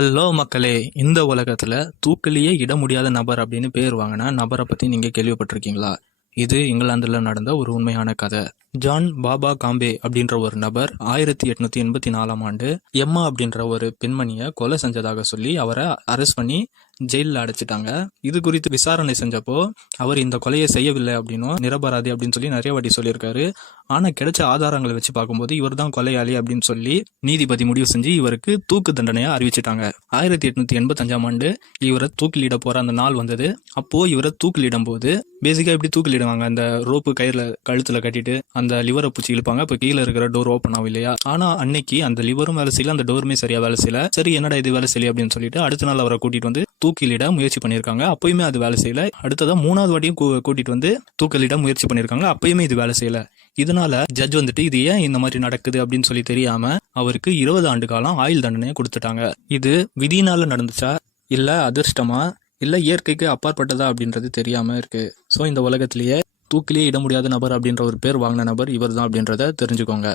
Hello மக்களே இந்த உலகத்துல தூக்கிலேயே இட முடியாத நபர் அப்படின்னு பேர் வாங்கின நபரை பற்றி நீங்க கேள்விப்பட்டிருக்கீங்களா? இது இங்கிலாந்தில் நடந்த ஒரு உண்மையான கதை. ஜான் பாபா காம்பே அப்படின்ற ஒரு நபர் ஆயிரத்தி எட்நூத்தி எண்பத்தி நாலாம் ஆண்டு எம்மா அப்படின்ற ஒரு பெண்மணியை கொலை செஞ்சதாக சொல்லி அவரை அரெஸ்ட் பண்ணி ஜெயிலில் அடைச்சிட்டாங்க. இது குறித்து விசாரணை செஞ்சப்போ அவர் இந்த கொலையை செய்யவில்லை அப்படின்னும் நிரபராதி அப்படின்னு சொல்லி நிறைய வாட்டி சொல்லியிருக்காரு. ஆனால் கிடைச்ச ஆதாரங்களை வச்சு பார்க்கும்போது இவர் தான் கொலையாளி அப்படின்னு சொல்லி நீதிபதி முடிவு செஞ்சு இவருக்கு தூக்கு தண்டனையை அறிவிச்சிட்டாங்க. ஆயிரத்தி எட்நூத்தி எண்பத்தஞ்சாம் ஆண்டு இவரை தூக்கிலிட போற அந்த நாள் வந்தது. அப்போ இவரை தூக்கிலிடும் போது பேசிக்கா எப்படி தூக்கிலிடுவாங்க. அந்த ரோப்பு கயிறுல கழுத்துல கட்டிட்டு அந்த லிவரை பூச்சி இழுப்பாங்க. இப்போ கீழே இருக்கிற டோர் ஓப்பன் ஆகும் இல்லையா? ஆனா அன்னைக்கு அந்த லிவரும் வேலை செய்யல அந்த டோருமே சரியா வேலை செய்யல. சரி என்னடா இது வேலை செய்யல அப்படின்னு சொல்லிட்டு அடுத்த நாள் அவரை கூட்டிட்டு வந்து தூக்கிலிட முயற்சி பண்ணியிருக்காங்க. அப்பயுமே அது வேலை செய்யல. அடுத்ததான் மூணாவது வாட்டியும் கூட்டிட்டு வந்து தூக்கலிட முயற்சி பண்ணியிருக்காங்க. அப்பயுமே இது வேலை செய்யல. இதனால ஜட்ஜ் வந்துட்டு இது ஏன் இந்த மாதிரி நடக்குது அப்படின்னு சொல்லி தெரியாம அவருக்கு இருபது ஆண்டு காலம் ஆயுள் தண்டனையை கொடுத்துட்டாங்க. இது விதினால நடந்துச்சா? இல்ல அதிர்ஷ்டமா? இல்ல இயற்கைக்கு அப்பாற்பட்டதா அப்படின்றது தெரியாம இருக்கு. சோ இந்த உலகத்திலேயே தூக்கிலேயே இட முடியாத நபர் அப்படின்ற ஒரு பேர் வாங்கின நபர் இவர் தான் அப்படின்றத தெரிஞ்சுக்கோங்க.